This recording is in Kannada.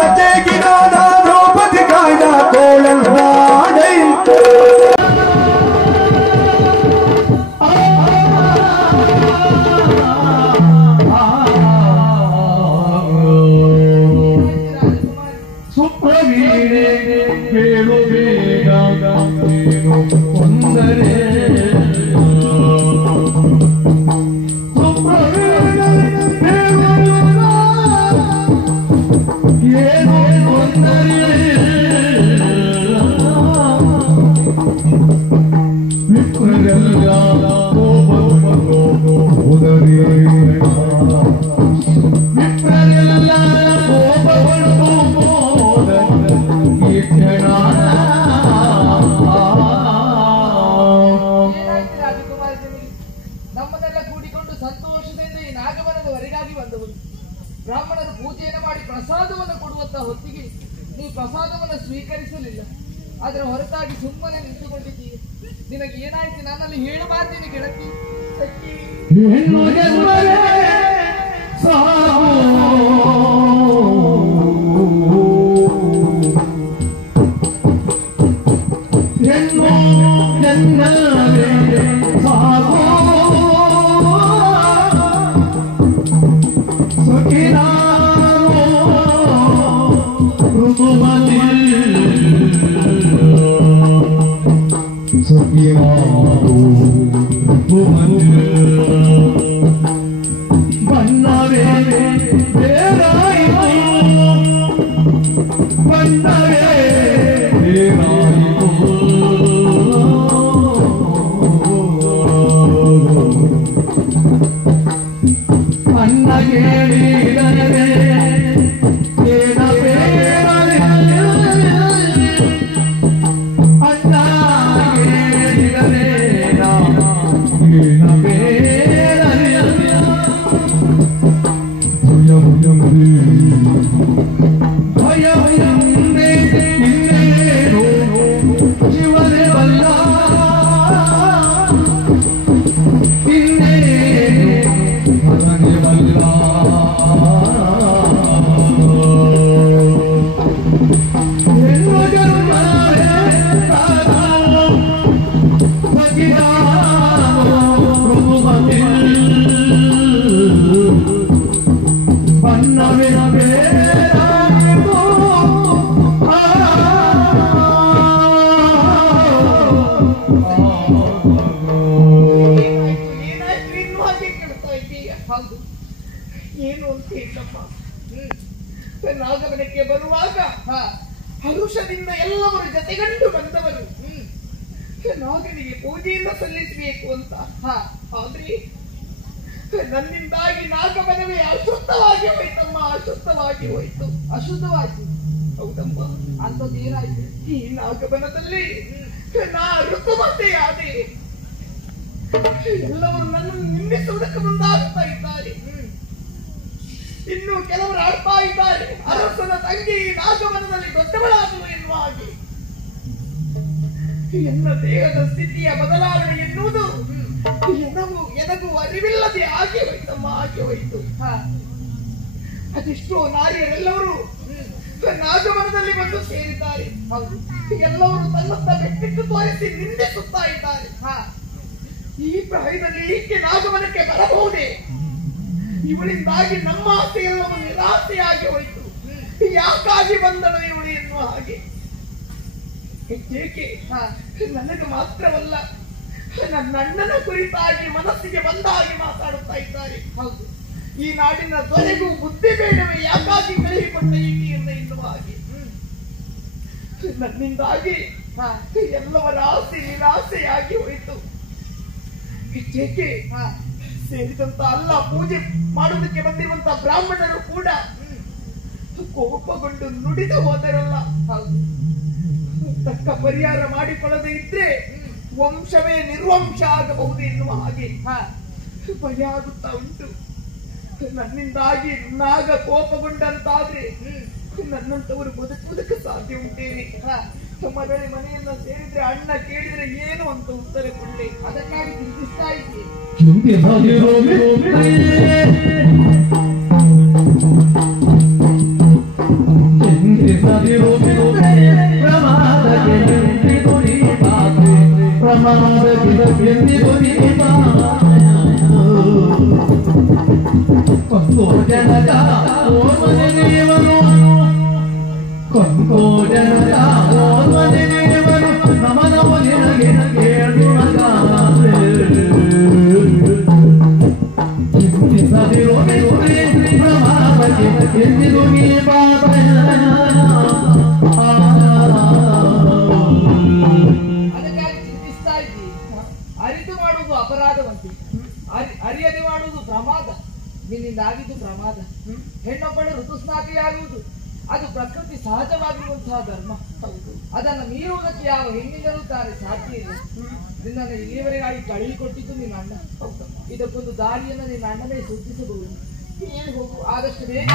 ಲತೆಗಿನಾದ ದ್ರೌಪದಿ ಕಾಯ್ದ ಕೋಳಂದಾಡೈ ಸುಪ್ರವೀಣೆ ಕೇಳು ಬೇಗ ಒಂದರೆ ನಮ್ಮನ್ನೆಲ್ಲ ಕೂಡಿಕೊಂಡು ಸಂತೋಷದಿಂದ ಈ ನಾಗವನದವರೆಗಾಗಿ ಬಂದವರು. ಬ್ರಾಹ್ಮಣರು ಪೂಜೆಯನ್ನು ಮಾಡಿ ಪ್ರಸಾದವನ್ನು ಕೊಡುವಂತ ಹೊತ್ತಿಗೆ ನೀವು ಪ್ರಸಾದವನ್ನು ಸ್ವೀಕರಿಸಲಿಲ್ಲ. ಅದರ ಹೊರತಾಗಿ ಸುಮ್ಮನೆ ನಿಂತುಕೊಂಡಿದ್ದೀರಿ. ನಿನಗೆ ಏನಾಯ್ತು ನನ್ನಲ್ಲಿ ಹೇಳಬಾರ್ದೇನೆ ಗೆಳತಿ? ಏನು ಅಂತ ಹೇಳಮ್ಮ. ನಾಗವನಕ್ಕೆ ಬರುವಾಗ ಹರುಷದಿಂದ ಎಲ್ಲವರು ಜತೆಗಂಡು ಬಂದವರು ನಾಗನಿಗೆ ಪೂಜೆಯನ್ನು ಸಲ್ಲಿಸಬೇಕು ಅಂತ. ಆದ್ರೆ ನನ್ನಿಂದಾಗಿ ನಾಗವನವೇ ಅಶುದ್ಧವಾಗಿ ಹೋಯ್ತಮ್ಮ, ಅಶುದ್ಧವಾಗಿ ಹೋಯ್ತು. ಅಶುದ್ಧವಾಯ್ತು? ಹೌದಮ್ಮ. ಅಂಥದ್ದು ಏನಾಯ್ತು? ಈ ನಾಗವನದಲ್ಲಿ ನಾ ಋತುಮತೆಯಾದೆ. ಎಲ್ಲವರು ನನ್ನನ್ನು ನಿಂದಿಸುವುದಕ್ಕೆ ಮುಂದಾಗ್ತಾ ಇದ್ದಾರೆ. ಇನ್ನು ಕೆಲವರು ಆಡ್ತಾ ಇದ್ದಾರೆ, ಅರಸನ ತಂಗಿ ನಾಗವನದಲ್ಲಿ ದೊಡ್ಡವಳಾದಳು ಎನ್ನುವ ಹಾಗೆ. ಎನ್ನ ದೇಹದ ಸ್ಥಿತಿಯ ಬದಲಾವಣೆ ಎನ್ನುವುದು ಎನಗೂ ಅರಿವಿಲ್ಲದೆ ಆಗಿ ಹೋಯ್ತಮ್ಮ, ಆಗಿ ಹೋಯ್ತು. ಅದೆಷ್ಟೋ ನಾರಿಯರೆಲ್ಲವರು ನಾಗವನದಲ್ಲಿ ಬಂದು ಸೇರಿದ್ದಾರೆ. ಎಲ್ಲವರು ತನ್ನತ್ತ ಬೆಟ್ಟಿಟ್ಟು ತೋರಿಸಿ ನಿಂದಿಸುತ್ತಾ ಇದ್ದಾರೆ. ಈ ಪ್ರಾಯದಲ್ಲಿ ಈಕೆ ನಾಗವನಕ್ಕೆ ಬರಬಹುದೇ? ಇವಳಿಂದಾಗಿ ನಮ್ಮ ಆಸೆಯೆಲ್ಲವೂ ನಿರಾಸೆಯಾಗಿ ಹೋಯಿತು. ಯಾಕಾಗಿ ಬಂದಳು ಇವಳು ಎನ್ನುವ ಹಾಗೆ. ಏಕೆ ನನಗೆ ಮಾತ್ರವಲ್ಲ, ನನ್ನ ಅಣ್ಣನ ಕುರಿತಾಗಿ ಮನಸ್ಸಿಗೆ ಬಂದ ಹಾಗೆ ಮಾತಾಡುತ್ತಾ ಇದ್ದಾರೆ. ಹೌದು, ಈ ನಾಡಿನ ದೊರೆಗೂ ಬುದ್ಧಿ ಬೇಡವೇ? ಯಾಕಾಗಿ ಕಳುಹಿಕೊಂಡ ಈಕೆಯಿಂದ ಎನ್ನುವ ಹಾಗೆ. ನನ್ನಿಂದಾಗಿ ಎಲ್ಲವರ ಆಸೆ ನಿರಾಸೆಯಾಗಿ ಹೋಯಿತು. ಏಕೆ ಸೇರಿದಂತ ಅಲ್ಲ, ಪೂಜೆ ಮಾಡುವುದಕ್ಕೆ ಬಂದಿರುವಂತ ಬ್ರಾಹ್ಮಣರು ಕೂಡ ಕೋಪಗೊಂಡು ನುಡಿದು ಹೋದರಲ್ಲ. ತಕ್ಕ ಪರಿಹಾರ ಮಾಡಿಕೊಳ್ಳದೆ ಇದ್ರೆ ವಂಶವೇ ನಿರ್ವಂಶ ಆಗಬಹುದು ಎನ್ನುವ ಹಾಗೆ ಭಯ ಆಗುತ್ತಾ ಉಂಟು. ನನ್ನಿಂದಾಗಿ ನಾಗ ಕೋಪಗೊಂಡಂತಾದ್ರೆ ನನ್ನಂತವರು ಬದುಕುವುದಕ್ಕೆ ಸಾಧ್ಯ ಉಂಟೇನೆ? ಮರಳಿ ಮನೆಯನ್ನ ಸೇರಿದ್ರೆ ಅಣ್ಣ ಕೇಳಿದ್ರೆ ಏನು ಅಂತ ಉತ್ತರ ಕೊಡ್ಲಿ. ಅದಕ್ಕಾಗಿ ಚಿಂತಿಸ್ತಾ ಇದ್ದೀನಿ. ಚಿಂತಿಸದಿರು ಪ್ರಮಾದಕ್ಕೆ ಎಂದಿಗೂ ನೀ ಬಾಧೆ ಪ್ರಮಾದಕ್ಕೆ ಎಂದಿಗೂ ನೀ ಕೊಂಕೋ ಜನದ ಓರ್ವನೆ ದೇವರು ಕೊಂಕೋ ಜನದ ಓರ್ವನೆ ದೇವರು ನಮನವು ನಿನಗೆ ಕೇಳುವಾಗ ಚಿಂತಿಸದಿರು ಪ್ರಮಾದಕ್ಕೆ ಎಂದಿಗೂ ನೀ ಬಾಧೆ ಅದಕ್ಕಾಗಿ ಚಿಂತಿಸ್ತಾ ಇದ್ದೀವಿ. ಅರಿತು ಮಾಡುವುದು ಅಪರಾಧವಂತೆ, ಅರಿಯದೆ ಮಾಡುವುದು ಪ್ರಮಾದ. ನಿನ್ನಿಂದ ಆಗಿದ್ದು ಪ್ರಮಾದ. ಹೆಣ್ಣೊಬ್ಬಳು ಋತುಸ್ನಾತಿಯಾಗುವುದು ಅದು ಪ್ರಕೃತಿ ಸಹಜವಾಗಿರುವಂತಹ ಧರ್ಮ. ಅದನ್ನು ಮೀರುವುದಕ್ಕೆ ಯಾವ ಹೆಣ್ಣಿಂದಲೂ ತಾನೇ ಸಾಧ್ಯ ಇಲ್ಲ. ನಿನ್ನನ್ನು ಇಲ್ಲಿಯವರೆಗಾಗಿ ಕಳುಹಿಕೊಟ್ಟಿದ್ದು ನಿನ್ನ ಅಣ್ಣ. ಇದಕ್ಕೊಂದು ದಾರಿಯನ್ನು ನಿನ್ನ ಅಣ್ಣನೇ ಸೂಚಿಸಬಹುದು. ಏನು ಹೋಗು, ಆದಷ್ಟು ಬೇಗ